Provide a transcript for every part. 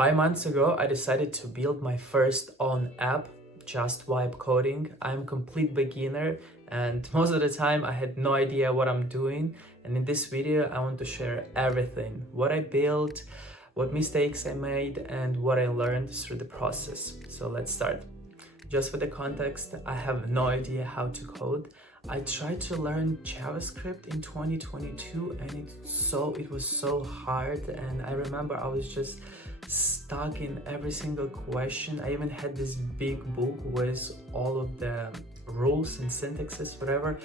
5 months ago, I decided to build my first own app, just vibe coding. I'm a complete beginner and most of the time I had no idea what I'm doing. And in this video, I want to share everything, what I built, what mistakes I made, and what I learned through the process. So let's start. Just for the context, I have no idea how to code. I tried to learn JavaScript in 2022 and it was so hard, and I remember I was just stuck in every single question. I even had this big book with all of the rules and syntaxes, whatever,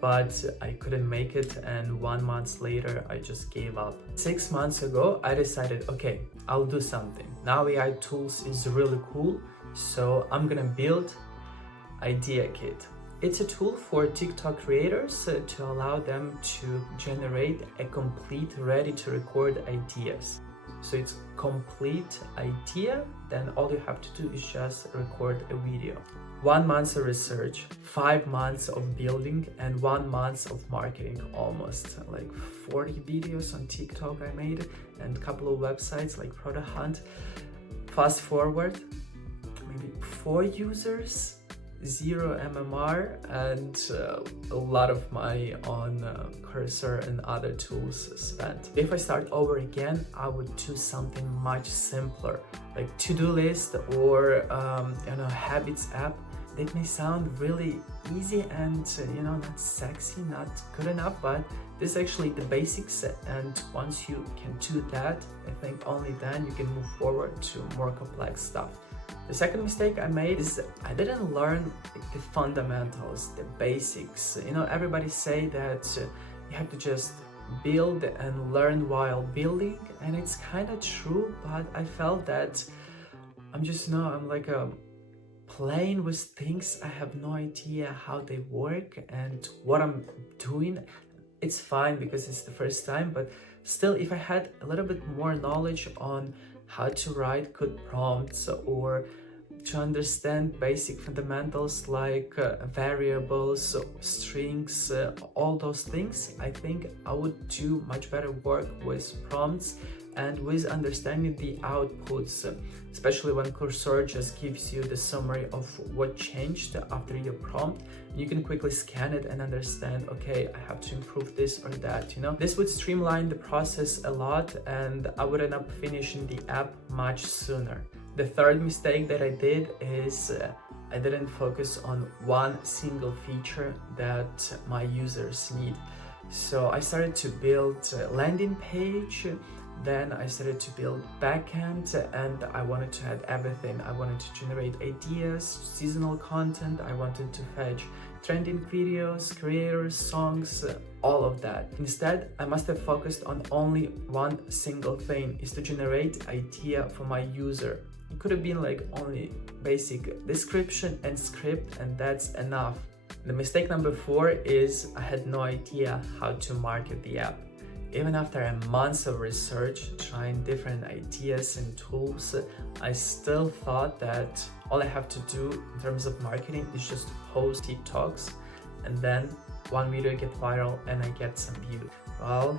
but I couldn't make it, and 1 month later I just gave up. 6 months ago I decided, okay, I'll do something. Now AI tools is really cool, so I'm gonna build Idea Kit. It's a tool for TikTok creators to allow them to generate a complete ready to record ideas. So it's complete idea, then all you have to do is just record a video. 1 month of research, 5 months of building, and 1 month of marketing, almost like 40 videos on TikTok I made, and a couple of websites like Product Hunt. Fast forward, maybe 4 users, 0 MMR, and a lot of money on Cursor and other tools spent. If I start over again, I would do something much simpler, like to-do list or habits app. It may sound really easy and not sexy, not good enough, but this is actually the basics, and once you can do that, I think only then you can move forward to more complex stuff. The second mistake I made is I didn't learn the fundamentals, the basics. Everybody say that you have to just build and learn while building, and it's kind of true, but I felt that I'm like playing with things. I have no idea how they work and what I'm doing. It's fine because it's the first time, but still, if I had a little bit more knowledge on how to write good prompts or to understand basic fundamentals like variables, strings, all those things, I think I would do much better work with prompts and with understanding the outputs, especially when Cursor just gives you the summary of what changed after your prompt. You can quickly scan it and understand, okay, I have to improve this or that, This would streamline the process a lot, and I would end up finishing the app much sooner. The third mistake that I did is I didn't focus on one single feature that my users need. So I started to build a landing page, then I started to build backend, and I wanted to add everything. I wanted to generate ideas, seasonal content, I wanted to fetch trending videos, creators, songs, all of that. Instead, I must have focused on only one single thing, is to generate idea for my user. It could have been like only basic description and script, and that's enough. The mistake number 4 is I had no idea how to market the app. Even after a month of research, trying different ideas and tools, I still thought that all I have to do in terms of marketing is just to post TikToks, and then one video get viral and I get some views. Well,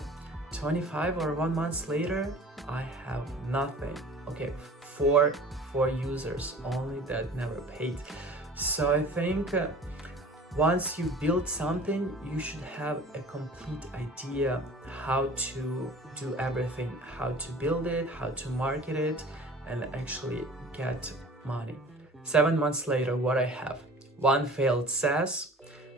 25 or 1 month later, I have nothing. Okay, four users only that never paid. So I think once you build something, you should have a complete idea how to do everything, how to build it, how to market it, and actually get money. 7 months later, what I have? 1 failed SaaS,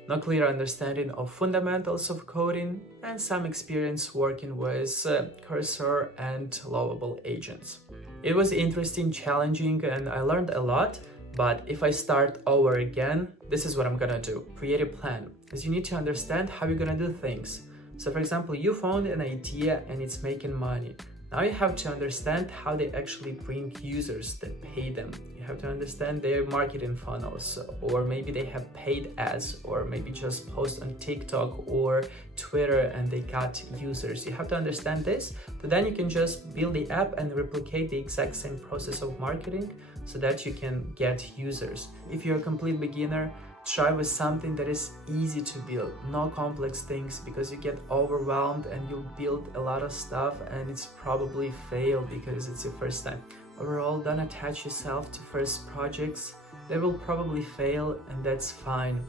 no clear understanding of fundamentals of coding, and some experience working with Cursor and lovable agents. It was interesting, challenging, and I learned a lot. But if I start over again, this is what I'm gonna do. Create a plan, because you need to understand how you're gonna do things. So for example, you found an idea and it's making money. Now you have to understand how they actually bring users that pay them. You have to understand their marketing funnels, or maybe they have paid ads, or maybe just post on TikTok or Twitter and they got users. You have to understand this, so then you can just build the app and replicate the exact same process of marketing so that you can get users. If you're a complete beginner, try with something that is easy to build, no complex things, because you get overwhelmed and you'll build a lot of stuff and it's probably fail because it's your first time. Overall, don't attach yourself to first projects. They will probably fail, and that's fine.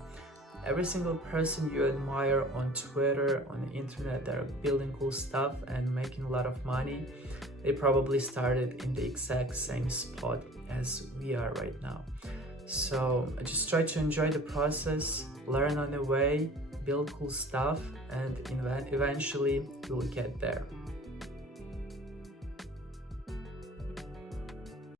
Every single person you admire on Twitter, on the internet, that are building cool stuff and making a lot of money, they probably started in the exact same spot as we are right now. So I just try to enjoy the process, learn on the way, build cool stuff, and eventually we'll get there.